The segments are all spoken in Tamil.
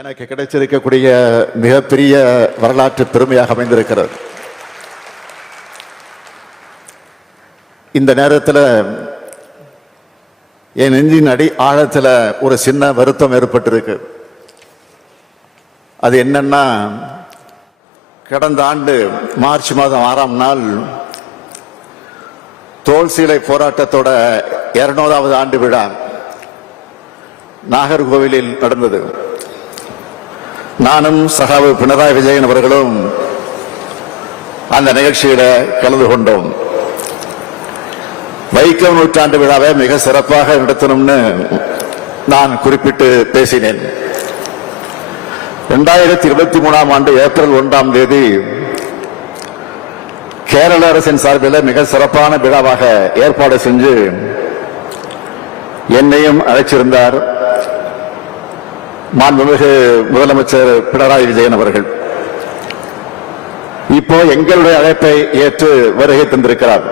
எனக்கு கிடைச்சிருக்கக்கூடிய மிகப்பெரிய வரலாற்று பெருமையாக அமைந்திருக்கிறது. இந்த நேரத்தில் என் நெஞ்சின் ஆழத்தில் ஒரு சின்ன வருத்தம் ஏற்பட்டிருக்கு. அது என்னன்னா, கடந்த ஆண்டு மார்ச் மாதம் 6ஆம் நாள் தோல் சீலை போராட்டத்தோட 200வது ஆண்டு விழா நாகர்கோவிலில் நடந்தது. நானும் சகாவு பினராயி விஜயன் அவர்களும் அந்த நிகழ்ச்சியில கலந்து கொண்டோம். வைக்கம் நூற்றாண்டு விழாவை மிக சிறப்பாக நடத்தணும்னு நான் குறிப்பிட்டு பேசினேன். 2023ஆம் ஆண்டு ஏப்ரல் 1ஆம் தேதி கேரள அரசின் சார்பில் மிக சிறப்பான விழாவாக ஏற்பாடு செஞ்சு என்னையும் அழைச்சிருந்தார் மாண்புமிகு முதலமைச்சர் பினராயி விஜயன் அவர்கள். இப்போ எங்களுடைய அழைப்பை ஏற்று வருகை தந்திருக்கிறார்.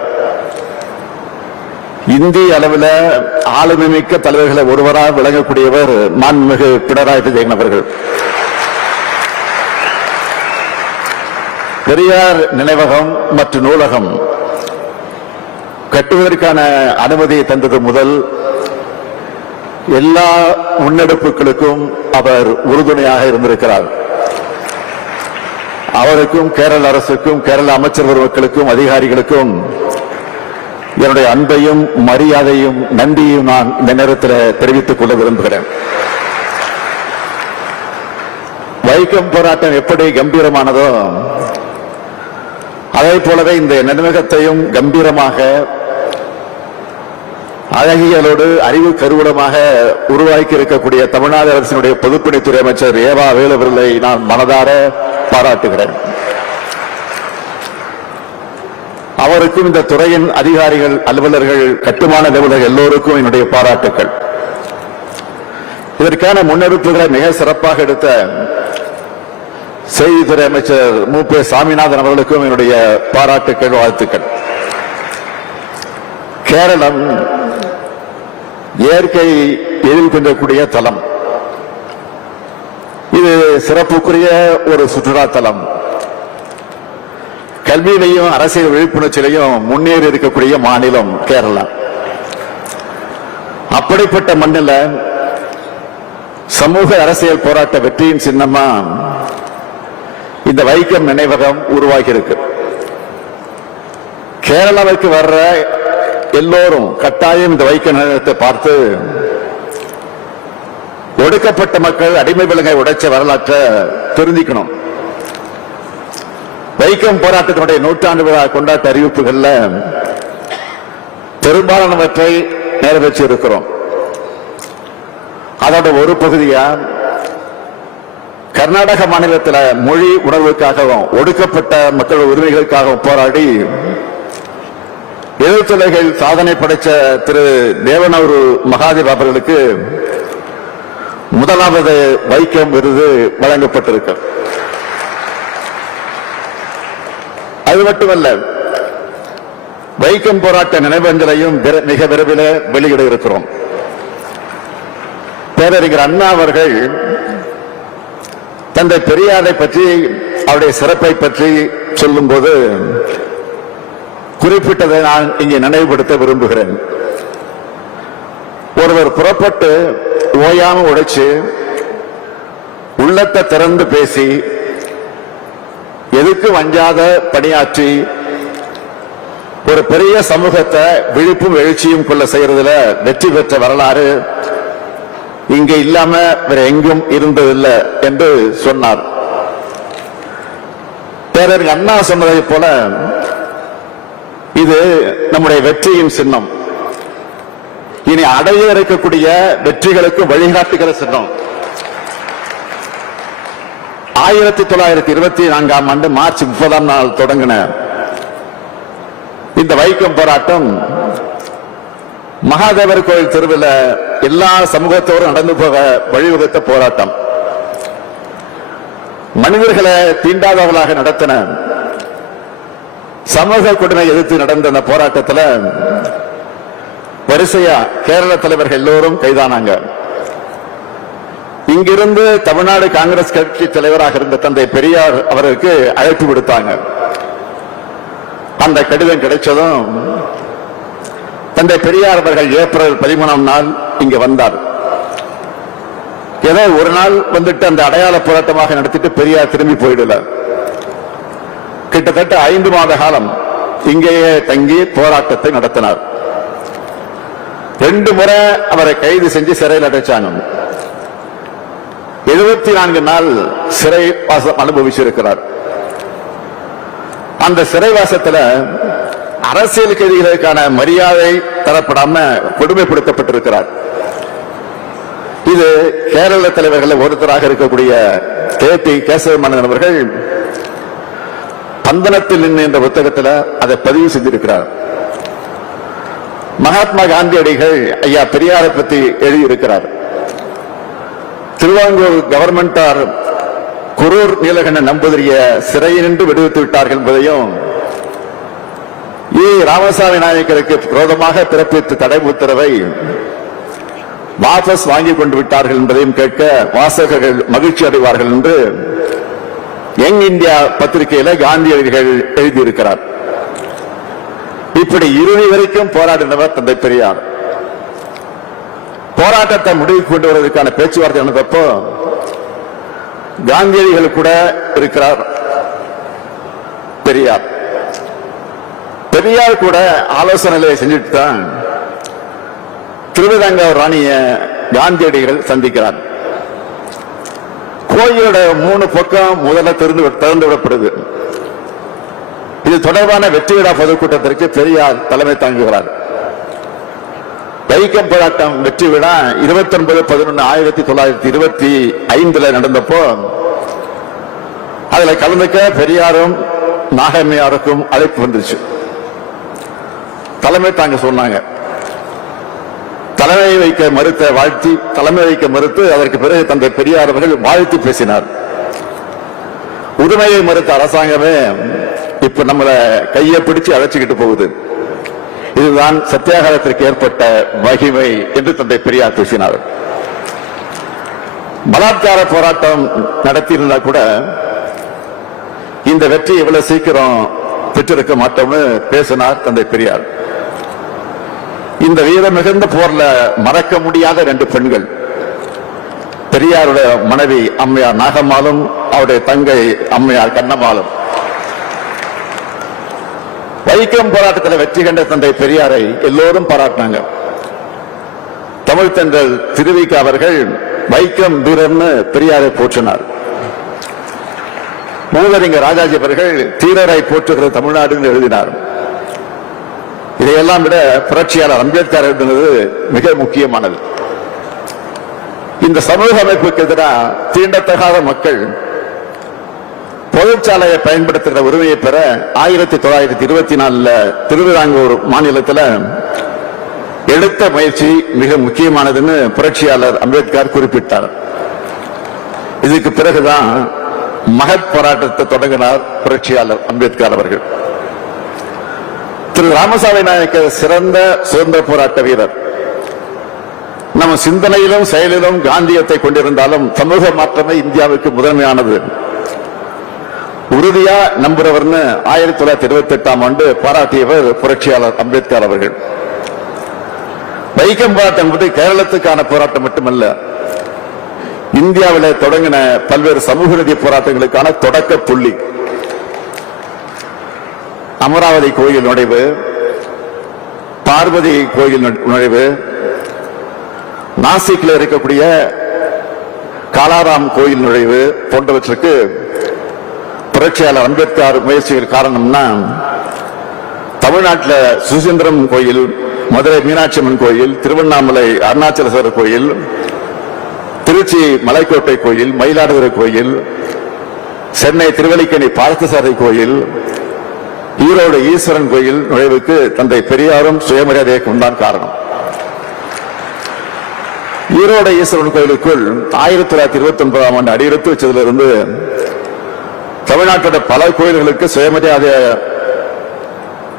இந்திய அளவில் ஆளுமை மிக்க தலைவர்களை ஒருவராக விளங்கக்கூடியவர் மாண்புமிகு பினராயி விஜயன் அவர்கள். பெரியார் நினைவகம் மற்றும் நூலகம் கட்டுவதற்கான அனுமதியை தந்தது முதல் எல்லா முன்னெடுப்புகளுக்கும் அவர் உறுதுணையாக இருந்திருக்கிறார். அவருக்கும் கேரள அரசுக்கும் கேரள அமைச்சர் பெருமக்களுக்கும் அதிகாரிகளுக்கும் என்னுடைய அன்பையும் மரியாதையும் நன்றியும் நான் இந்த நேரத்தில் தெரிவித்துக் கொள்ள விரும்புகிறேன். வைக்கம் போராட்டம் எப்படி கம்பீரமானதோ அதே போலவே இந்த நினைவகத்தையும் கம்பீரமாக அழகியலோடு அறிவு கருவூலமாக உருவாக்கி இருக்கக்கூடிய தமிழ்நாடு அரசினுடைய பொதுப்பணித்துறை அமைச்சர் ஏவா வேலு அவர்களை நான் மனதார பாராட்டுகிறேன். அவருக்கும் இந்த துறையின் அதிகாரிகள், அலுவலர்கள், கட்டுமான நிபுணர்கள் எல்லோருக்கும் என்னுடைய பாராட்டுக்கள். இதற்கான முன்னெடுப்புகளை மிக சிறப்பாக எடுத்த செய்தித்துறை அமைச்சர் மு.ப. சாமிநாதன் அவர்களுக்கும் என்னுடைய பாராட்டுக்கள், வாழ்த்துக்கள். கேரளம் இயற்கை எதிர்கொள்ளக்கூடிய தலம். இது சிறப்புக்குரிய ஒரு சுற்றுலா தலம். கல்வியிலையும் அரசியல் விழிப்புணர்ச்சியிலையும் முன்னேறி இருக்கக்கூடிய மாநிலம் கேரளா. அப்படிப்பட்ட மண்ணில் சமூக அரசியல் போராட்ட வெற்றியின் சின்னமா இந்த வைக்கம் நினைவகம் உருவாகி இருக்கு. கேரளாவுக்கு வர்ற எல்லோரும் கட்டாயம் இந்த வைக்கம் நினைவகத்தை பார்த்து ஒடுக்கப்பட்ட மக்கள் அடிமை விலங்கை உடைச்ச வரலாற்றை தெரிஞ்சுக்கணும். வைக்கம் போராட்டத்தினுடைய 100ஆண்டு விழா கொண்டாட்ட அறிவிப்புகள்ல பெரும்பாலானவற்றை நிறைவேற்றி இருக்கிறோம். அதோட ஒரு பகுதியா கர்நாடக மாநிலத்தில் மொழி உணர்வுக்காகவும் ஒடுக்கப்பட்ட மக்கள் உரிமைகளுக்காகவும் போராடி எழுத்துலகில் சாதனை படைத்த திரு தேவனூர் மகாதேவ் அவர்களுக்கு முதலாவது வைக்கம் விருது வழங்கப்பட்டிருக்கு. அது மட்டுமல்ல, வைக்கம் போராட்ட நினைவஞ்சலையும் மிக விரைவில் வெளியிட இருக்கிறோம். பேரறிஞர் அண்ணா அவர்கள் தந்தை பெரியாரை பற்றி, அவருடைய சிறப்பை பற்றி சொல்லும் போது குறிப்பிட்டதை நான் இங்கே நினைவுபடுத்த விரும்புகிறேன். ஒருவர் புறப்பட்டு ஓயாம உழைச்சு உள்ளத்தை திறந்து பேசி எதுக்கு வஞ்சாத பணியாற்றி ஒரு பெரிய சமூகத்தை விழிப்பும் எழுச்சியும் கொள்ள செய்யறதுல வெற்றி பெற்ற வரலாறு இங்க இல்லாம வேற எங்கும் இருந்ததில்லை என்று சொன்னார். பேரறிஞர் அண்ணா சொன்னதை போல இது நம்முடைய வெற்றியின் சின்னம். இனி அடைய இருக்கக்கூடிய வெற்றிகளுக்கு வழிகாட்டுகிற சின்னம். 1924ஆம் ஆண்டு மார்ச் 30ஆம் நாள் தொடங்கின இந்த வைக்கம் போராட்டம் மகாதேவர் கோயில் தெருவில் எல்லா சமூகத்தோரும் நடந்து போக வழிவகுத்த போராட்டம். மனிதர்களை தீண்டாதவர்களாக நடத்தின சமூக கொடுமை எதிர்த்து நடந்த அந்த போராட்டத்தில் வரிசையா கேரள தலைவர்கள் எல்லோரும் கைதானாங்க. இங்கிருந்து தமிழ்நாடு காங்கிரஸ் கட்சி தலைவராக இருந்த தந்தை பெரியார் அவருக்கு அழைப்பு விடுத்தாங்க. அந்த கடிதம் கிடைச்சதும் தந்தை பெரியார் அவர்கள் ஏப்ரல் 13ஆம் நாள் இங்க வந்தார். ஏதோ ஒரு நாள் வந்துட்டு அந்த அடையாள போராட்டமாக நடத்திட்டு பெரியார் திரும்பி போயிடல. கிட்டத்தட்ட 5 மாத காலம் இங்கேயே தங்கி போராட்டத்தை நடத்தினார். 2 முறை அவரை கைது செஞ்சு சிறையில் அடைச்சாங்க. 74 நாள் சிறை வாசம் அனுபவிச்சிருக்கிறார். அந்த சிறைவாசத்தில் அரசியல் கைதிகளுக்கான மரியாதை தரப்படாம கொடுமைப்படுத்தப்பட்டிருக்கிறார். இது கேரள தலைவர்கள் ஒருத்தராக இருக்கக்கூடிய KP கேசவமேனன் அவர்கள் பந்தனத்தில் நின்று என்ற புத்தகத்தில் அதை பதிவு செய்திருக்கிறார். மகாத்மா காந்தியடிகள் ஐயா பெரியாரை பற்றி எழுதியிருக்கிறார். திருவாங்கூர் கவர்மெண்டார் குரூர் நீலகண்டன் நம்பூதிரிய சிறையில் நின்று விடுவித்து விட்டார்கள் என்பதையும் ராமசாமி நாயக்கருக்கு விரோதமாக பிறப்பித்த தடை உத்தரவை வாபஸ் வாங்கிக் கொண்டு விட்டார்கள் என்பதையும் கேட்க வாசகர்கள் மகிழ்ச்சி அடைவார்கள் என்று யங் இந்தியா பத்திரிகையில காந்தியடிகள் எழுதியிருக்கிறார். இப்படி இறுதி வரைக்கும் போராடினவர் தந்தை பெரியார். போராட்டத்தை முடிவுக்கு கொண்டு வருவதற்கான பேச்சுவார்த்தை நடந்தப்போ காந்தியடிகள் கூட இருக்கிறார். பெரியார் கூட ஆலோசனை செஞ்சுட்டு தான் திருவிதாங்கூர் ராணிய காந்தியடிகள் சந்திக்கிறார். கோயிலோட 3 பக்கம் முதல்ல திறந்து விடப்படுது. இது தொடர்பான வெற்றி விழா பொதுக்கூட்டத்திற்கு பெரியார் தலைமை தாங்குகிறார். வைக்கம் போராட்டம் வெற்றி விழா 29/11/1925 நடந்தப்போ அதுல கலந்துக்க பெரியாரும் நாகம்மையாருக்கும் அழைப்பு வந்துருச்சு. தலைமை தாங்க சொன்னாங்க. தலைமை வைக்க மறுத்து அதற்கு பிறகு தந்தை பெரியார் அவர்கள் வாழ்த்து பேசினார். உரிமையை மறுத்த அரசாங்கமே இப்ப நம்மளை கையை பிடிச்சு அழைச்சுக்கிட்டு போகுது. இதுதான் சத்தியாகிரகத்திற்கு ஏற்பட்ட மகிமை என்று தந்தை பெரியார் பேசினார். பலாத்கார போராட்டம் நடத்தியிருந்தா கூட இந்த வெற்றி இவ்வளவு சீக்கிரம் பெற்றிருக்க மாட்டோம்னு பேசினார் தந்தை பெரியார். இந்த வீர மிகுந்த போர்ல மறக்க முடியாத 2 பெண்கள், பெரியாருடைய மனைவி அம்மையார் நாகம்மாளும் அவருடைய தங்கை அம்மையார் கண்ணம்மாளும். வைக்கம் போராட்டத்தில் வெற்றி கண்ட தந்தை பெரியாரை எல்லோரும் பாராட்டினாங்க. தமிழ் தென்றல் திருவிக அவர்கள் வைக்கம் வீரர்னு பெரியாரை போற்றினார். மூதறிஞர் ராஜாஜி அவர்கள் தீரரை போற்றுகிற தமிழ்நாடு எழுதினார். இதையெல்லாம் விட புரட்சியாளர் அம்பேத்கர் எழுதினது மிக முக்கியமானது. இந்த சமூக அமைப்புக்கு எதிராக தீண்டத்தகாத மக்கள் பொதுச்சாலையை பயன்படுத்துகிற உரிமையை பெற 1924 திருவிதாங்கூர் மாநிலத்தில் எடுத்த முயற்சி மிக முக்கியமானதுன்னு புரட்சியாளர் அம்பேத்கர் குறிப்பிட்டார். இதுக்கு பிறகுதான் மகத் போராட்டத்தை தொடங்கினார் புரட்சியாளர் அம்பேத்கர் அவர்கள். திரு ராமசாமி நாயக்கர் சிறந்த சுதந்திர போராட்ட வீரர். நம்ம சிந்தனையிலும் செயலிலும் காந்தியத்தை கொண்டிருந்தாலும் சமூக மாற்றமே இந்தியாவுக்கு முதன்மையானது உறுதியா நம்புறவர்னு 1928ஆம் ஆண்டு பாராட்டியவர் புரட்சியாளர் அம்பேத்கர் அவர்கள். வைக்கம் போராட்டம் என்பது கேரளத்துக்கான போராட்டம் மட்டுமல்ல, இந்தியாவில் தொடங்கின பல்வேறு சமூக நீதி போராட்டங்களுக்கான தொடக்க புள்ளி. அமராவதி கோயில் நுழைவு, பார்வதி கோயில் நுழைவு, நாசிக்ல இருக்கக்கூடிய காலாராம் கோயில் நுழைவு போன்றவற்றுக்கு புரட்சியாளர் அம்பேத்கர் முயற்சிகள் காரணம்னா, தமிழ்நாட்டில் சுசீந்திரம் கோயில், மதுரை மீனாட்சி அம்மன் கோயில், திருவண்ணாமலை அருணாச்சலேஸ்வரர் கோயில், திருச்சி மலைக்கோட்டை கோயில், மயிலாடுதுறை கோயில், சென்னை திருவல்லிக்கேணி பார்த்தசாரதி கோயில், ஈரோடு ஈஸ்வரன் கோயில் நுழைவுக்கு தந்தை பெரியாரும் சுயமரியாதை இயக்கம் தான் காரணம். ஈரோடு ஈஸ்வரன் கோயிலுக்குள் 1929ஆம் ஆண்டு அடியெடுத்து வச்சதிலிருந்து தமிழ்நாட்டோட பல கோயில்களுக்கு சுயமரியாதை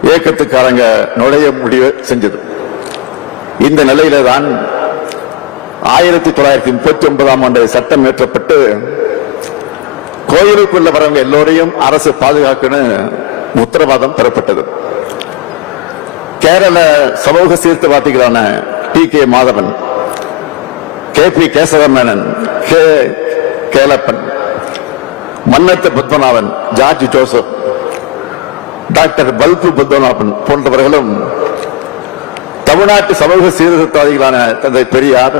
இயக்கத்துக்காரங்க நுழைய முடிவு செஞ்சது. இந்த நிலையில தான் 1939 சட்டம் இயற்றப்பட்டு கோயிலுக்குள்ள வரவங்க எல்லோரையும் அரசு பாதுகாக்கணும் உத்தரவாதம் பெறப்பட்டது. கேரள சமூக சீர்திருத்தவாதிகளான டி.கே. மாதவன், கே.பி. கேசவமேனன், கே. கேலப்பன், மன்னத்து பத்மநாபன், ஜார்ஜ் ஜோசப், டாக்டர் பல்பு பத்மநாபன் போன்றவர்களும் தமிழ்நாட்டு சமூக சீர்திருத்தவாதிகளான தந்தை பெரியார்,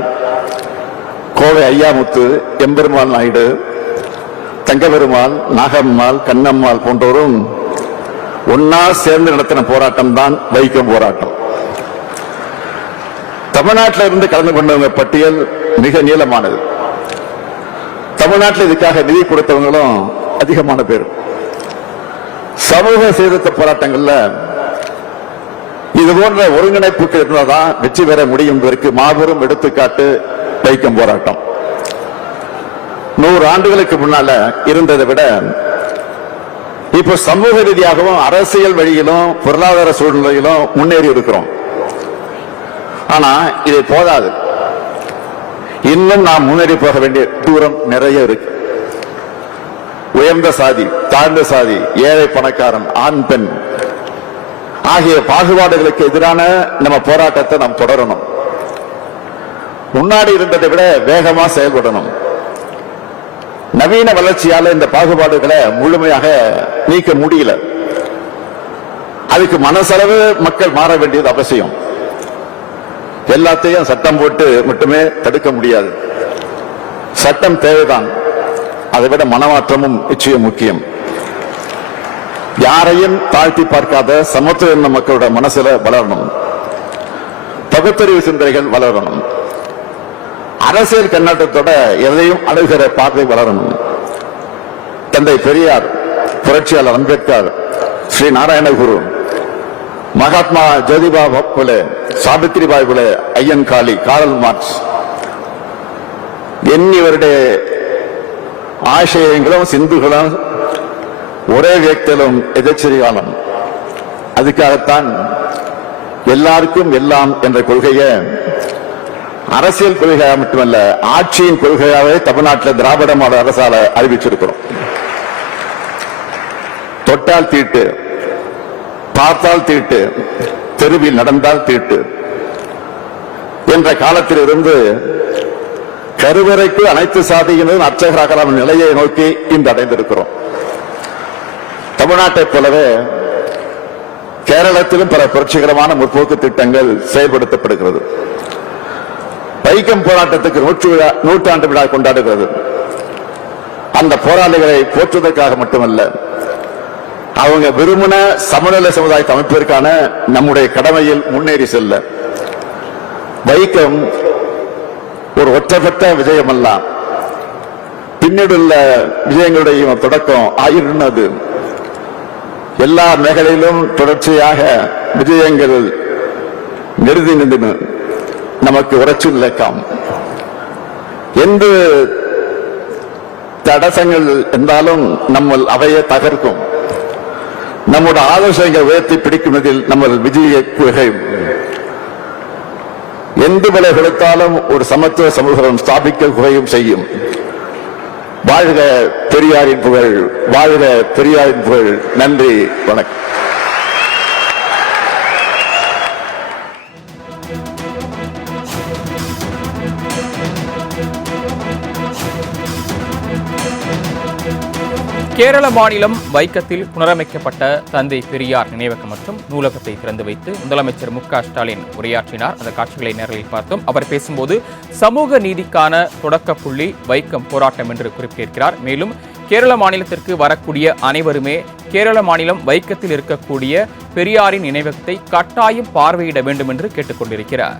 கோவை ஐயாமுத்து, எம்பெருமாள் நாயுடு, தங்கபெருமாள், நாகம்மாள், கண்ணம்மாள் போன்றோரும் ஒன்னா சேர்ந்து நடத்தின போராட்டம் தான் வைக்கம் போராட்டம். தமிழ்நாட்டில் இருந்து கலந்து கொண்டவங்க பட்டியல் மிக நீளமானது. தமிழ்நாட்டில் இதுக்காக நிதி கொடுத்தவங்களும் அதிகமான பேர். சமூக சீர்திருத்த போராட்டங்கள்ல இது போன்ற ஒருங்கிணைப்புக்கு இருந்தால்தான் வெற்றி பெற முடியும் என்பதற்கு மாபெரும் எடுத்துக்காட்டு வைக்கம் போராட்டம். 100 ஆண்டுகளுக்கு முன்னால இருந்ததை விட இப்ப சமூக ரீதியாகவும் அரசியல் வழியிலும் பொருளாதார சூழ்நிலையிலும் முன்னேறி இருக்கிறோம். ஆனா இது போதாது. இன்னும் நாம் முன்னேறி போக வேண்டிய தூரம் நிறைய இருக்கு. உயர்ந்த சாதி, தாழ்ந்த சாதி, ஏழை பணக்காரன், ஆண் பெண் ஆகிய பாகுபாடுகளுக்கு எதிரான நம்ம போராட்டத்தை நாம் தொடரணும். முன்னாடி இருந்ததை விட வேகமா செயல்படணும். நவீன வளர்ச்சியால இந்த பாகுபாடுகளை முழுமையாக நீக்க முடியல. அதுக்கு மனசளவு மக்கள் மாற வேண்டியது அவசியம். எல்லாத்தையும் சட்டம் போட்டு மட்டுமே தடுக்க முடியாது. சட்டம் தேவைதான், அதை விட மனமாற்றமும் நிச்சயம் முக்கியம். யாரையும் தாழ்த்தி பார்க்காத சமத்துவ மக்களோட மனசுல வளரணும். பகுத்தறிவு சிந்தனைகள் வளரணும். அரசியல் கண்ணோட்டத்தோட எதையும் அணுகிற பார்வை வளரணும். தந்தை பெரியார், புரட்சியாளர் அம்பேத்கர், ஸ்ரீ நாராயணகுரு, மகாத்மா ஜோதிபா புலே, சாவித்திரிபாய் புலே, ஐயன் காளி, காரல் மார்க்ஸ் എന്നിവരുടെ ആശയങ്ങളും സിന്ധുകളും ஒரே வியக்திலும் எதிர்ச்சரியாளம். அதுக்காகத்தான் எல்லாருக்கும் எல்லாம் என்ற கொள்கையை அரசியல் கொள்கையாக மட்டுமல்ல, ஆட்சியின் கொள்கையாகவே தமிழ்நாட்டில் திராவிட மாடல் அரசால அறிவிச்சிருக்கிறோம். தொட்டால் தீட்டு, பார்த்தால் தீட்டு, தெருவில் நடந்தால் தீட்டு என்ற காலத்தில் இருந்து கருவறைக்கு அனைத்து சாதியினரும் அர்ச்சகராகலாம் நிலையை நோக்கி இன்று அடைந்திருக்கிறோம். தமிழ்நாட்டை போலவே கேரளத்திலும் பல புரட்சிகரமான முற்போக்கு திட்டங்கள் செயல்படுத்தப்படுகிறது. வைக்கம் போராட்டத்துக்கு 100 விழா கொண்டாடுகிறது. அந்த போராளிகளை போற்றுவதற்காக மட்டுமல்ல, அவங்க விரும்பின சமநிலை சமுதாயத்தை அமைப்பதற்கான நம்முடைய கடமையில் முன்னேறி செல்ல. வைக்கம் ஒரு ஒற்றப்பட்ட விஜயம் அல்ல, பின்னீடுள்ள விஜயங்களுடைய தொடக்கம் ஆயிருந்தது. எல்லா மேഖലയിலும் தொடர்ச்சியாக விஜயங்கள் நிறுதி நின்று நமக்கு உറച്ചു നിൽക്കാം. എന്ത് തടസ്സങ്ങൾ എന്താലും നമ്മൾ അവയെ തകർക്കും. നമ്മുടെ ആദർശങ്ങൾ ഉയർത്തി പിടിക്കുന്നതിൽ നമ്മൾ വിജയിക്കുകയും എന്ത് വില കൊടുത്താലും ഒരു സമത്വ സമൂഹം സ്ഥാപിക്കുകയും ചെയ്യും. வாழ்க பெரியாரின் புகழ், வாழ்க பெரியாரின் புகழ். நன்றி, வணக்கம். கேரள மாநிலம் வைக்கத்தில் புனரமைக்கப்பட்ட தந்தை பெரியார் நினைவகம் மற்றும் நூலகத்தை திறந்து வைத்து முதலமைச்சர் மு.க. ஸ்டாலின் உரையாற்றினார். அந்த காட்சிகளை நேரில் பார்த்தோம். அவர் பேசும்போது சமூக நீதிக்கான தொடக்க புள்ளி வைக்கம் போராட்டம் என்று குறிப்பிட்டிருக்கிறார். மேலும் கேரள மாநிலத்திற்கு வரக்கூடிய அனைவருமே கேரள மாநிலம் வைக்கத்தில் இருக்கக்கூடிய பெரியாரின் நினைவகத்தை கட்டாயம் பார்வையிட வேண்டும் என்று கேட்டுக் கொண்டிருக்கிறார்.